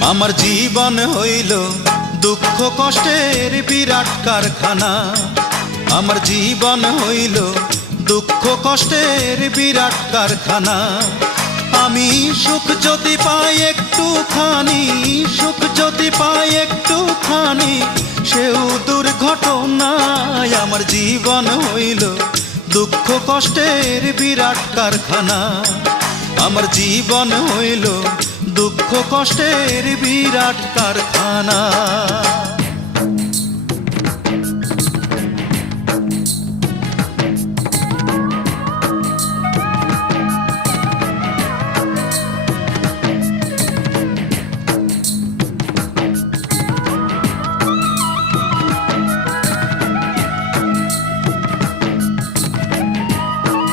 আমার জীবন হইল দুঃখ কষ্টের বিরাট কারখানা। আমার জীবন হইল দুঃখ কষ্টের বিরাট কারখানা। আমি সুখ যদি পাই একটুখানি, সুখ যদি পাই একটু খানি সেও দুর্ঘটনায় আমার জীবন হইল দুঃখ কষ্টের বিরাট কারখানা। আমার জীবন হইল দুঃখ কষ্টের বিরাট কারখানা।